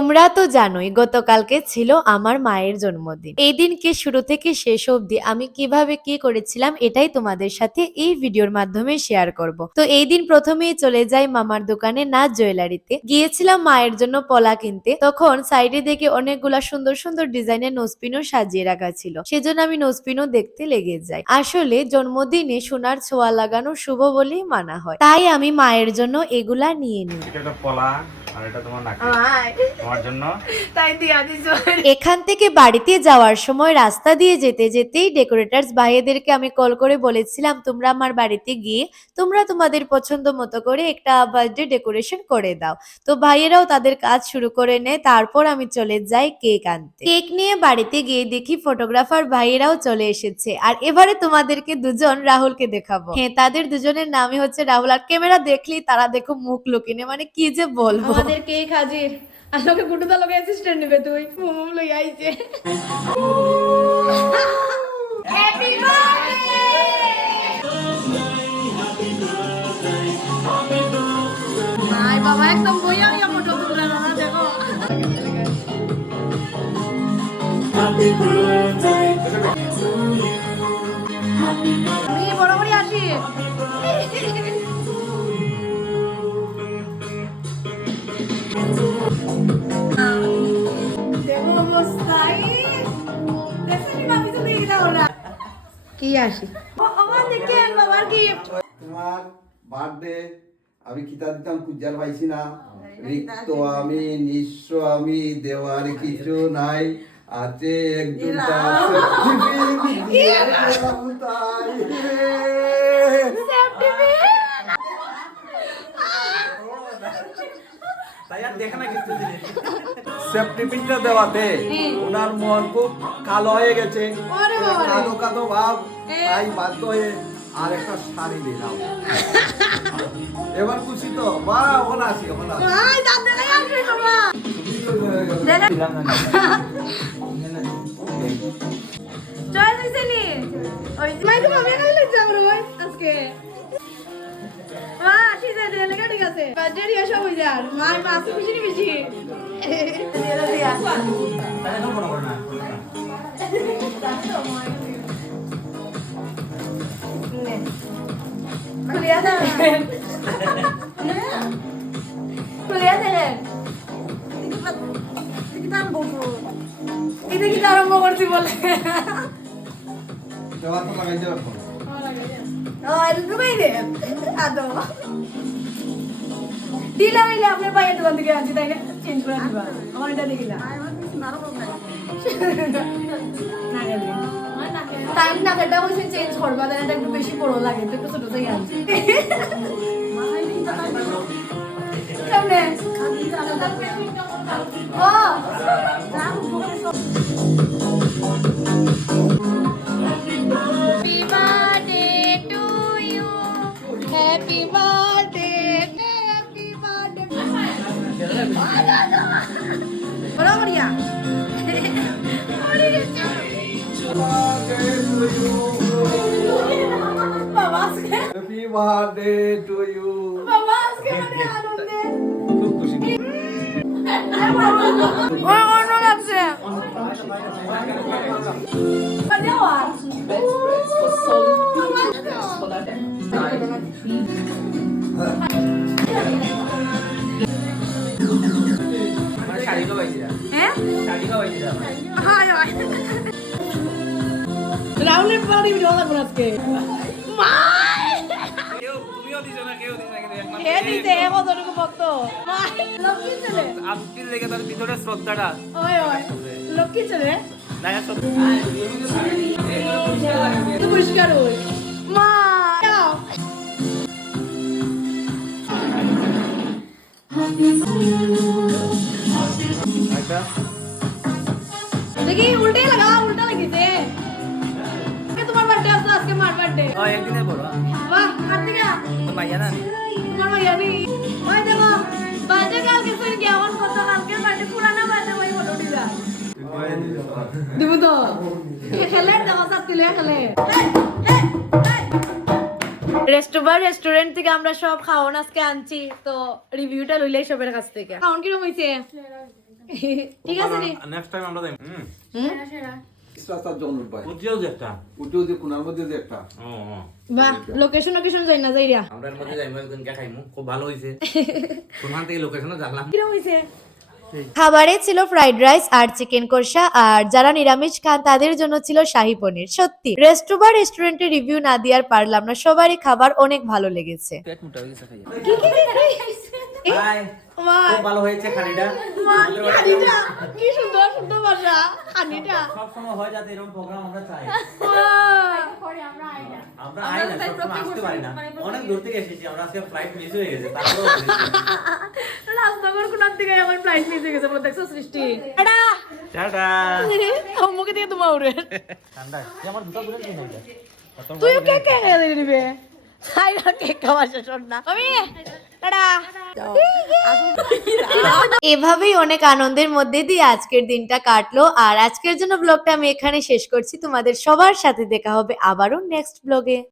তোমরা তো জানোই গতকালকে ছিল আমার মায়ের জন্মদিন। এই দিনকে শুরু থেকে শেষ অবধি আমি কিভাবে কি করেছিলাম এটাই তোমাদের সাথে এই ভিডিওর মাধ্যমে শেয়ার করব। তো এই দিন প্রথমেই চলে যাই মামার দোকানে নাচ জুয়েলারিতে। গিয়েছিলাম মায়ের জন্য পলা কিনতে। তখন সাইডে দেখে অনেকগুলা সুন্দর সুন্দর ডিজাইনের নোজপিনও সাজিয়ে রাখা ছিল, সেজন্য আমি নোজপিনও দেখতে লেগে যাই। আসলে জন্মদিনে সোনার ছোঁয়া লাগানো শুভ বলেই মানা হয়, তাই আমি মায়ের জন্য এগুলা নিয়ে নিই। এখান থেকে বাড়িতে যাওয়ার সময় রাস্তা দিয়ে যেতে যেতেই ডেকোরেটার্স ভাইয়েদেরকে আমি কল করে বলেছিলাম, তোমরা আমার বাড়িতে গিয়ে তোমরা তোমাদের পছন্দ মতো করে একটা বার্থডে ডেকোরেশন করে দাও। তো ভাইয়েরাও তাদের কাজ শুরু করে নেয়। তারপর আমি চলে যাই কেক আনতে। কেক নিয়ে বাড়িতে গিয়ে দেখি ফটোগ্রাফার ভাইয়েরাও চলে এসেছে। আর এবারে তোমাদেরকে দুজন রাহুলকে দেখাবো। হ্যাঁ, তাদের দুজনের নামই হচ্ছে রাহুল। আর ক্যামেরা দেখলেই তারা দেখো মুখ লুকিয়ে, মানে কি যে বলবো। আমাদের কেক হাজির। আর লোকে গুটুদা লোকে অ্যাসিস্ট্যান্ট নেবে, তুই মোমো লই আইছে। Happy birthday. নাই বাবা, একদম বইয়া ইয়া ফটো তুলে না, দেখো। Happy birthday. আমি বরাবরই আসি। কি আসি আমার দেখে বাবার গিফট। তোমার বার্থডে আমি কিতা দিতাম পূজার পাইছি না, রিক্ত আমি নিঃস্ব আমি, দেওয়ার কিছু নাই, আছে একজনটা সেফটি পিনটা দেওয়াতে ওনার মন খুব কালো হয়ে গেছে, কালো কালো ভাব, তাই বাধ্য হয়ে আর একটা শাড়ি দিলাম। এবার খুশি তো? বা ওখানে আসি, ওখানে ঠিক আছে, সব হয়ে যায়। মাই মাছ খুশি নি বেশি। আরম্ভ করছি বলে দিলা হইলে আপনার ভাইয়ের দোকান থেকে আনছি, তাই না? চেঞ্জ করে দিবা। আমার এটা দেখি না টাইম না কাটা বসে চেঞ্জ করবা, তাই এটা একটু বেশি বড় লাগে, তো একটু ছোট থেকে আনছি। কেমনে ও Happy birthday, happy birthday. Hola Maria. Happy birthday to you. Mama, aske mane anonde. খুব খুশি। ওই অন্য লাগছে। বাজাও। রাহুলের বাড়ি ভিডিও লাগবে আজকে। লক্ষ্মী ছেলে পরিষ্কার হই মা। দেখি উল্টে লাগা, উল্টা লাগিছে। তোমার বার্থডে আছে আজকে, মার বার্থডে। একদিনের বড় বাহ, কার থেকে তো ভাইয়া না তোমার ভাইয়া নি। ওই দেখো বার্থডে কালকে কই কি আমার কত কালকে বার্থডে পুরানা বার্থডে ওই ফটো দিবা দিব তো খেলে দেখো সব দিলে খেলে। রেস্টুরেন্ট থেকে আমরা সব খাওয়ান আজকে আনছি, তো রিভিউটা লইলাই সবের কাছ থেকে। খাওয়ান কিরকম হইছে? ঠিক আছে নি নেক্সট টাইম আমরা যাই রাস্তার জঙ্গল ভাই বুঝিও যে একটা উঠেও যে কোনার মধ্যে যে একটা ও ও বাহ লোকেশন যাই না যাইরা আমরা এর মধ্যে যাইমু একদিন কে খাইমু খুব ভালো হইছে কোনখান থেকে লোকেশনও জানলাম কি হইছে খাবারে ছিল ফ্রাইড রাইস আর চিকেন কষা, আর যারা নিরামিষ খান তাদের জন্য ছিল শাহী পনির। সত্যি রেস্টুরেন্টের রিভিউ না দিয়ে আর পারলাম না, সবারই খাবার অনেক ভালো লেগেছে। হাই খুব ভালো হয়েছে খানিটা খানিটা কি সুন্দর সুন্দর ভাষা খানিটা সব সময় হয় যাতে এরকম প্রোগ্রাম আমরা চাই আমরা আই না সব সময় আসতে পারি না অনেক দূর থেকে এসেছি আমরা আজকে ফ্লাইট মিস হয়ে গেছে তারপরেও রাজনগর কোনার দিকে আমার প্রাইস মিস হয়ে গেছে বলে দেখছো সৃষ্টি টাটা টাটা মুখে দিয়ে তোমার উড়ে ঠান্ডা আমার দুটো দূরে কি নাই তুই কে কে খেয়ে দিবি হাই না কে খাওয়া শেষ না আমি টাটা এভাবেই অনেক আনন্দের মধ্যে দিয়ে আজকের দিনটা কাটলো। আর আজকের জন্য ব্লগটা আমি এখানে শেষ করছি। তোমাদের সবার সাথে দেখা হবে আবারও নেক্সট ব্লগে।